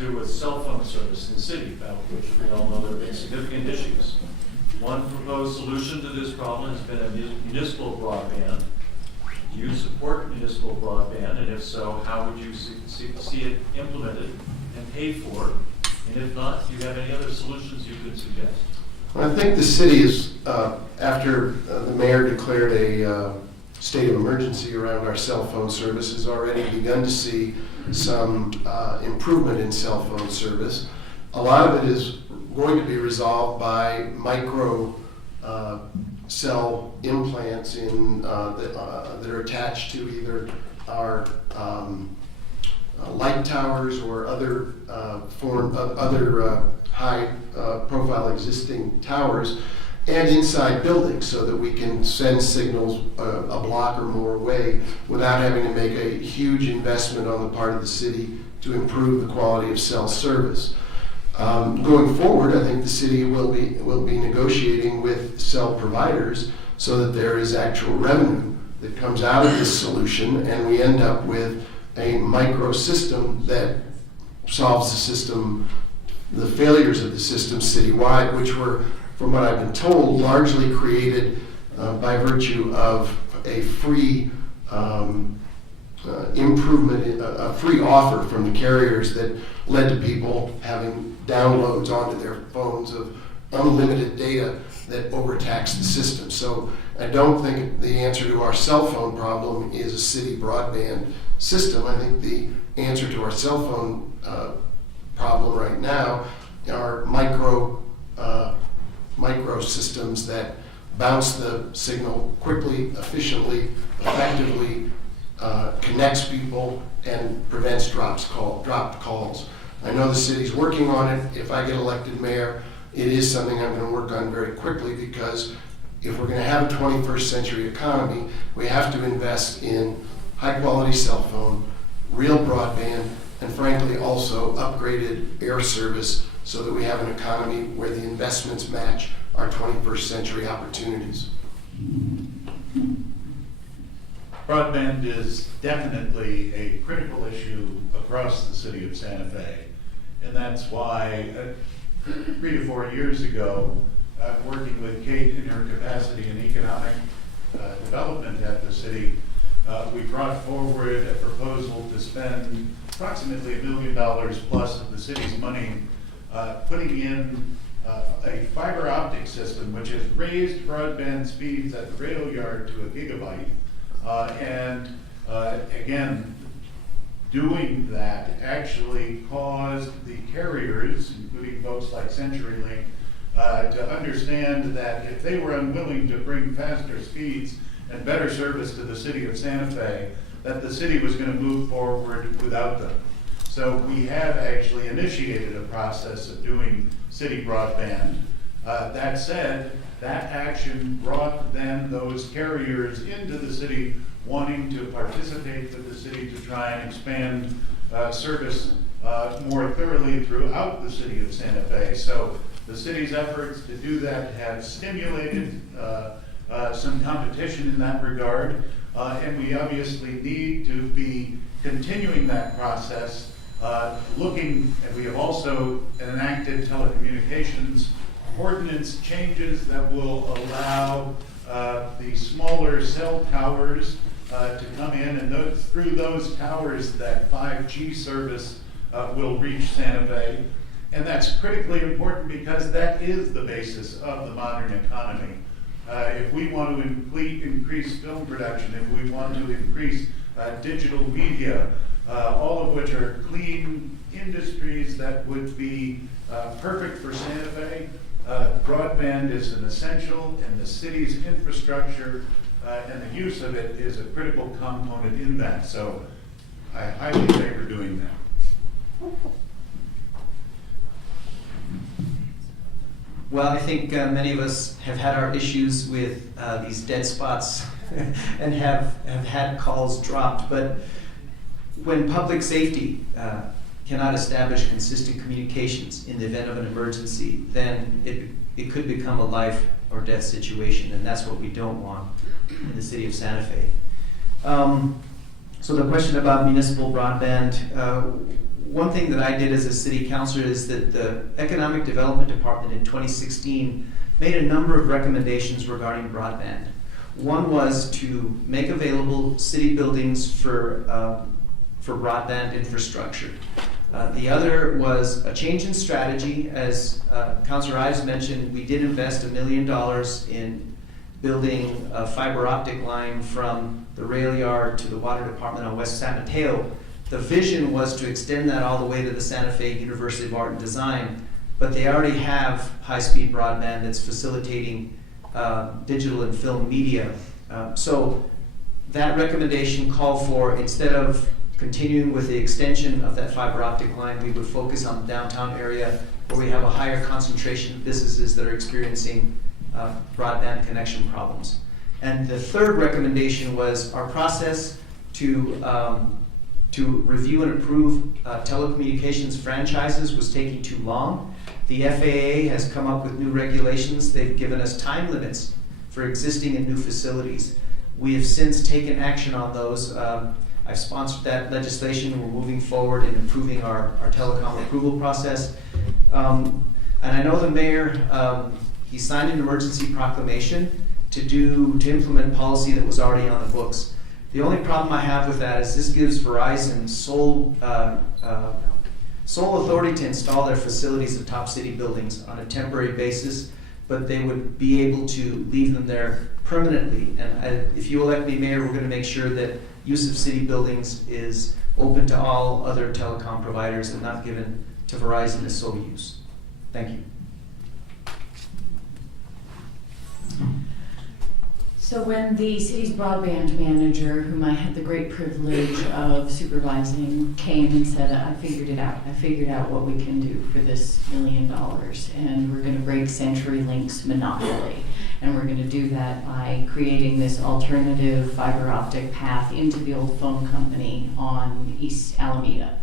to do with cell phone service in the city, about which we all know there have been significant issues. One proposed solution to this problem has been a municipal broadband. Do you support municipal broadband? And if so, how would you see it implemented and paid for? And if not, do you have any other solutions you could suggest? I think the city is, after the mayor declared a state of emergency around our cell phone service, has already begun to see some improvement in cell phone service. A lot of it is going to be resolved by micro cell implants that are attached to either our light towers or other high profile existing towers and inside buildings, so that we can send signals a block or more away without having to make a huge investment on the part of the city to improve the quality of cell service. Going forward, I think the city will be negotiating with cell providers so that there is actual revenue that comes out of this solution, and we end up with a micro system that solves the failures of the system citywide, which were, from what I've been told, largely created by virtue of a free improvement, a free offer from the carriers that led to people having downloads onto their phones of unlimited data that overtaxed the system. So I don't think the answer to our cell phone problem is a city broadband system. I think the answer to our cell phone problem right now are micro systems that bounce the signal quickly, efficiently, effectively, connects people, and prevents dropped calls. I know the city's working on it. If I get elected mayor, it is something I'm going to work on very quickly, because if we're going to have a 21st century economy, we have to invest in high quality cell phone, real broadband, and frankly also upgraded air service, so that we have an economy where the investments match our 21st century opportunities. Broadband is definitely a critical issue across the city of Santa Fe. And that's why 3 to 4 years ago, working with Kate in her capacity in economic development at the city, we brought forward a proposal to spend approximately $1 million plus of the city's money putting in a fiber optic system which has raised broadband speeds at the rail yard to 1 gigabyte. Again, doing that actually caused the carriers, including folks like CenturyLink, to understand that if they were unwilling to bring faster speeds and better service to the city of Santa Fe, that the city was going to move forward without them. So we have actually initiated a process of doing city broadband. That said, that action brought then those carriers into the city wanting to participate with the city to try and expand service more thoroughly throughout the city of Santa Fe. So the city's efforts to do that have stimulated some competition in that regard, and we obviously need to be continuing that process, and we have also enacted telecommunications ordinance changes that will allow the smaller cell towers to come in, and through those towers that 5G service will reach Santa Fe. And that's critically important because that is the basis of the modern economy. If we want to increase film production, if we want to increase digital media, all of which are clean industries that would be perfect for Santa Fe, broadband is an essential, and the city's infrastructure and the use of it is a critical component in that. So I highly favor doing that. Well, I think many of us have had our issues with these dead spots and have had calls dropped, but when public safety cannot establish consistent communications in the event of an emergency, then it could become a life or death situation, and that's what we don't want in the city of Santa Fe. So the question about municipal broadband, one thing that I did as a city councilor is that the Economic Development Department in 2016 made a number of recommendations regarding broadband. One was to make available city buildings for broadband infrastructure. The other was a change in strategy. As Councilor Ives mentioned, we did invest $1 million in building a fiber optic line from the rail yard to the water department on West San Mateo. The vision was to extend that all the way to the Santa Fe University of Art and Design, but they already have high-speed broadband that's facilitating digital and film media. So that recommendation called for, instead of continuing with the extension of that fiber optic line, we would focus on the downtown area where we have a higher concentration of businesses that are experiencing broadband connection problems. And the third recommendation was our process to review and approve telecommunications franchises was taking too long. The FAA has come up with new regulations. They've given us time limits for existing and new facilities. We have since taken action on those. I've sponsored that legislation. We're moving forward in improving our telecom approval process. And I know the mayor, he signed an emergency proclamation to implement policy that was already on the books. The only problem I have with that is this gives Verizon sole authority to install their facilities at top city buildings on a temporary basis, but they would be able to leave them there permanently. And if you elect me mayor, we're going to make sure that use of city buildings is open to all other telecom providers and not given to Verizon as sole use. Thank you. So when the city's broadband manager, whom I had the great privilege of supervising, came and said, I figured it out. I figured out what we can do for this $1 million, and we're going to break CenturyLink's monopoly. And we're going to do that by creating this alternative fiber optic path into the old phone company on East Alameda.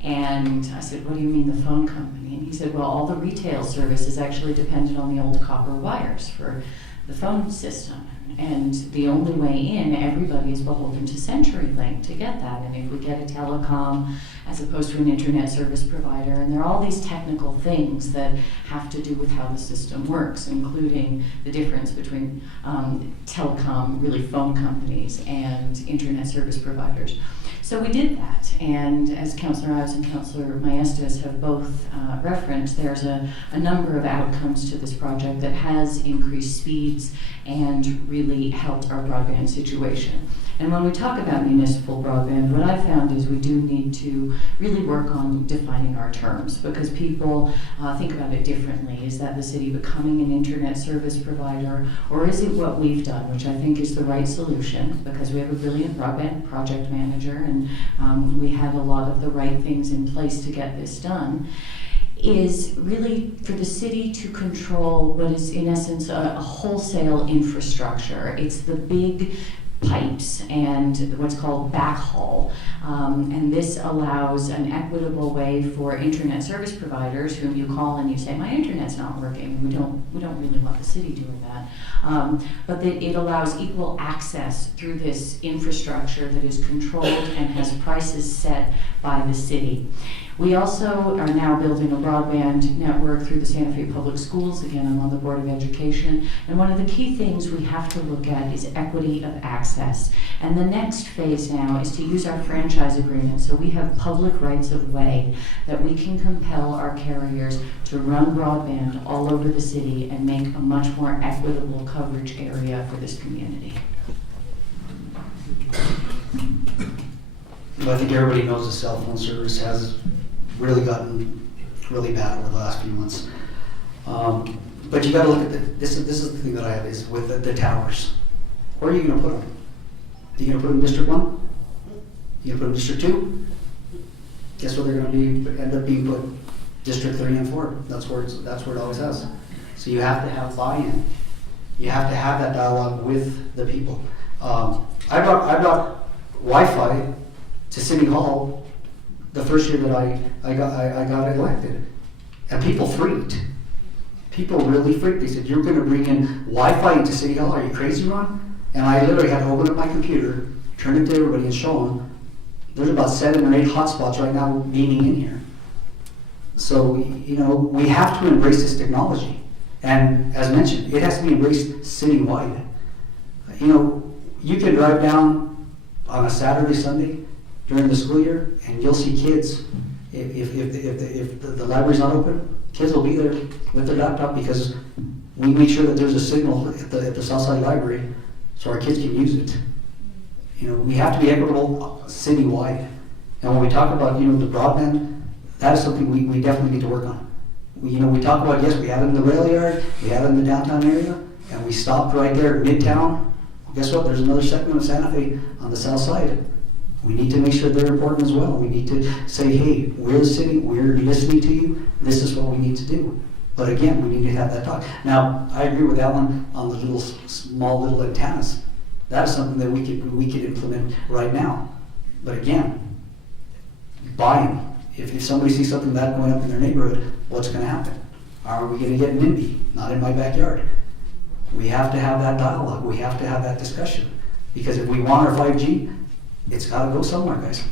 And I said, what do you mean the phone company? And he said, well, all the retail service is actually dependent on the old copper wires for the phone system. And the only way in, everybody is beholden to CenturyLink to get that. And if we get a telecom as opposed to an internet service provider, and there are all these technical things that have to do with how the system works, including the difference between telecom, really phone companies, and internet service providers. So we did that, and as Councilor Ives and Councilor Maestas have both referenced, there's a number of outcomes to this project that has increased speeds and really helped our broadband situation. And when we talk about municipal broadband, what I've found is we do need to really work on defining our terms, because people think about it differently. Is that the city becoming an internet service provider, or is it what we've done, which I think is the right solution, because we have a brilliant broadband project manager and we have a lot of the right things in place to get this done, is really for the city to control what is in essence a wholesale infrastructure. It's the big pipes and what's called backhaul. And this allows an equitable way for internet service providers whom you call and you say, my internet's not working. We don't really want the city doing that. But that it allows equal access through this infrastructure that is controlled and has prices set by the city. We also are now building a broadband network through the Santa Fe Public Schools. Again, I'm on the Board of Education. And one of the key things we have to look at is equity of access. And the next phase now is to use our franchise agreement so we have public rights of way that we can compel our carriers to run broadband all over the city and make a much more equitable coverage area for this community. Well, I think everybody knows the cell phone service has really gotten really bad over the last few months. But you got to look at this is the thing that I have is with the towers. Where are you going to put them? Are you going to put them in District 1? Are you going to put them in District 2? Guess where they're going to end up being put? District 3 and 4. That's where it always has. So you have to have buy-in. You have to have that dialogue with the people. I brought Wi-Fi to City Hall the first year that I got elected, and people freaked. People really freaked. They said, "You're going to bring in Wi-Fi into City Hall? Are you crazy, Ron?" And I literally had to open up my computer, turn it to everybody, and show them there's about 7 or 8 hotspots right now beaming in here. So, you know, we have to embrace this technology. And as mentioned, it has to be embraced citywide. You know, you can drive down on a Saturday, Sunday during the school year, and you'll see kids. If the library's not open, kids will be there with their laptop because we make sure that there's a signal at the Southside Library so our kids can use it. You know, we have to be equitable citywide. And when we talk about, you know, the broadband, that is something we definitely need to work on. We talk about, yes, we have it in the rail yard, we have it in the downtown area, and we stopped right there at Midtown. Well, guess what? There's another segment of Santa Fe on the south side. We need to make sure they're important as well. We need to say, hey, we're the city, we're listening to you, this is what we need to do. But again, we need to have that talk. Now, I agree with Alan on the small little antennas. That is something that we could implement right now. But again, buy them. If somebody sees something like that going up in their neighborhood, what's going to happen? Are we going to get NIMBY? Not in my backyard. We have to have that dialogue. We have to have that discussion. Because if we want our 5G, it's got to go somewhere, guys.